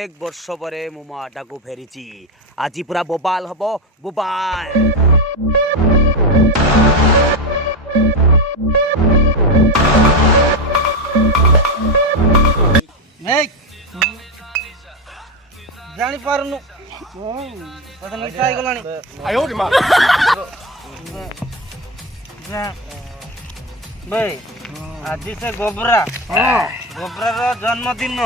एक वर्ष परे मो माटा को फेरीची आज पूरा बोबाल हबो बोबाल। जानी पारुनु पता नहीं काय गलानी आयो रे मां भाई आज से गोबरा गोबरा रो जन्मदिन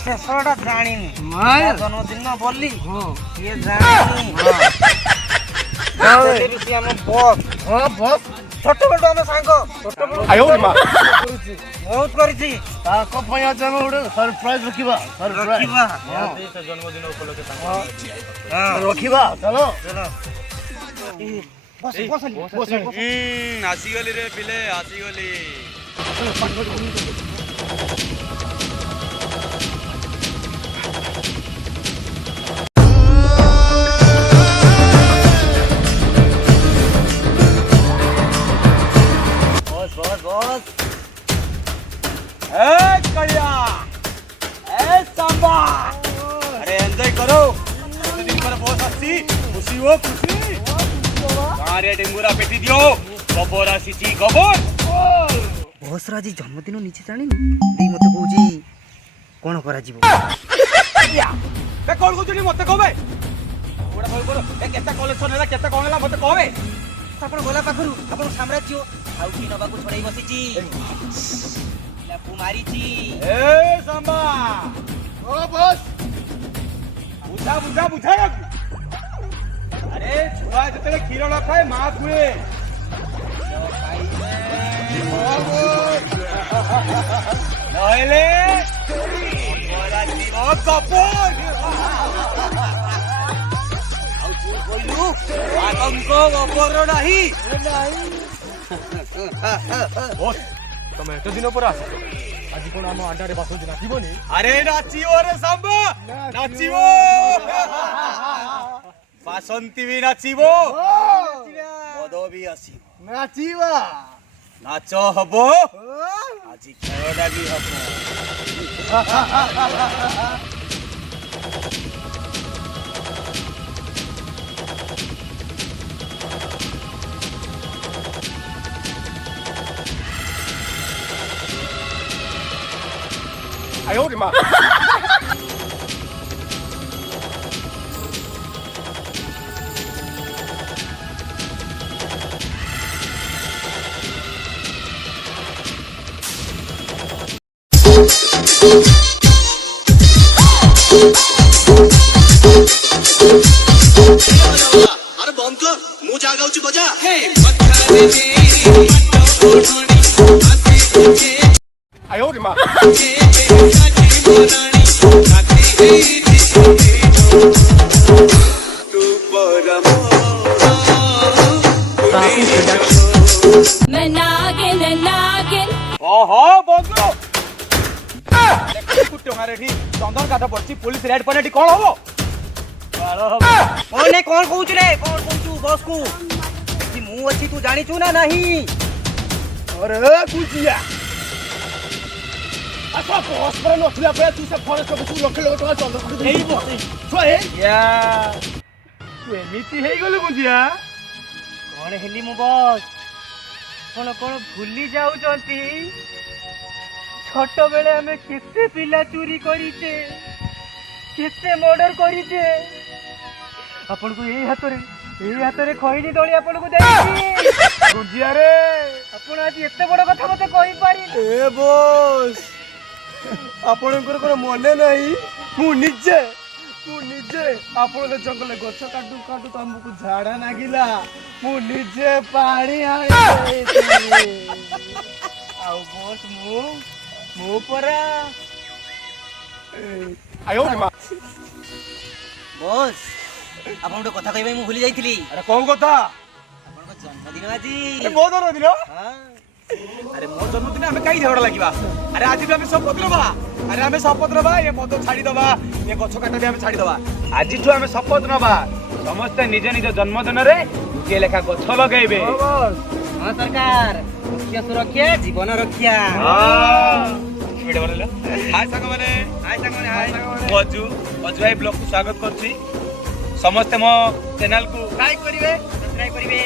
शेषटा जानिनी जन्मदिन बोली ये जानिनी हम बस छोट बड़ हम सांग आयो रे मां बहुत करिछि ताको पया जम उडे सरप्राइज रखिबा जन्मदिन उपलक्षे रखिबा चलो बस आसी गली रे पिले आसी गली। बस ए कड़िया ए सांबा अरे एंजॉय करो दिन पर बहुत हंसी खुशी हो खुशी गारे डेंगुरा पेटी दियो गोबर आसीची गोबर बस राजी जन्मदिन नीचे जानी देई मते कहूजी कोन करा जीवो बे कोन कहउनी मते कहबे ओडा बोल करो ए केता कलेक्शन हैला केता कोन हैला मते कहबे आपण गोला पाखरु आपण साम्राज्य आउटी नबा को छोड़ाई बसीची ला कुमारीची ए सांबा ओ बस बुझा अरे छुआ जतले क्षीर न खाए मां खुए नहले मोरा जीव कपूर आउ तू बोलू आतंक कपूर नाही बस तमे एते दिन पर आस आज कोन हम आंटा रे बासो दिन नाचिबोनी अरे नाचियो रे सांबा नाचियो बासंती भी नाचिबो मद भी आसीबो नाचिबा नाच हबो आज खेलडा भी हबो। आयो रे मां अरे बंद कर मु जागाउची बजा आयो रे मां मैं नागिन नागिन ओहो बंदो कुट्टे मारे ठी चंदन काटा पड़ची पुलिस रेड पर ठी कोन हबो कोने कोन कहूछ रे कोन कहूछु बॉस को कि मु अछि तू जानि छु ना नहीं अरे कुजिया अच्छा बॉस पर नथिला पे तू से फॉरेस्ट को लख लख टका चंदन को देई बस छो हे या तू एमिति हेई गलु कुजिया कोन हेली मु बॉस कोन कोन भूली जाउ जंती छोट बेले हमें केते पिला चोरी करिचे केते मर्डर करिचे अपन को एई हातरे खइनी दळी अपन को देई कुजिया रे अपन आज एते बड़ कथा मते कहि पारि ए बॉस आपनकर को मने नहीं मु निजे ମୁଁ ନିଜେ ଆପଣ ଜଙ୍ଗଲ ଗଛ କାଟୁ କାଟୁ ତମକୁ ଝାଡା ଲାଗିଲା ମୁଁ ନିଜେ ପାଣି ଆଣି ଆଉ ବସ୍ ମୁଁ ପରା ବସ୍ ଆପଣ ଗୋଟେ କଥା କହିବା ମୁଁ ଭୁଲି ଯାଇଥିଲି। ଆରେ କୋଉ କଥା? ଆପଣଙ୍କ ଜନ୍ମଦିନ ଆଜି। ମୋ ଜନ୍ମଦିନ? ହଁ। ଆରେ ମୋ ଜନ୍ମଦିନ ଆମେ କାହିଁ ଝଗଡ଼ା ଲାଗିବା? ଆରେ ଆଜି ଆମେ ଶପଥ ନବା। ଆରେ ଆମେ ଶପଥ ନବା, ଏ ମଦ ଛାଡିଦବା, ଏ ଗଛ କାଟା ବି ଆମେ ଛାଡିଦବା। ଆଜିଠୁ ଆମେ ଶପଥ ନବା, ସମସ୍ତେ ନିଜ ନିଜ ଜନ୍ମଦିନରେ ଗୋଟିଏ ଲେଖା ଗଛ ଲଗେଇବେ। ହଁ ସରକାର, ମୁଖ୍ୟ ସୁରକ୍ଷା ଜୀବନ ରକ୍ଷା। ହାय ସାଙ୍ଗମାନେ, ମୁଁ ଅଜୁ ଭାଇ ବ୍ଲଗକୁ ସ୍ୱାଗତ କରୁଛି। ସମସ୍ତେ ମୋ ଚ୍ୟାନେଲକୁ ଲାଇକ୍ କରିବେ, ସବସ୍କ୍ରାଇବ କରିବେ,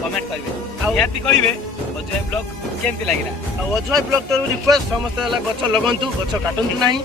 କମେଣ୍ଟ କରିବେ, ଆଉ ନିହାତି କହିବେ ଅଜୁ ଭାଇ ବ୍ଲଗ କେମିତି ଲାଗିଲା। ଆଉ ଅଜୟ ବ୍ଲକ୍ ତରଫରୁ ରିକ୍ୱେଷ୍ଟ ସମସ୍ତେ ହେଲା ଗଛ ଲଗନ୍ତୁ, ଗଛ କାଟନ୍ତୁ ନାହିଁ।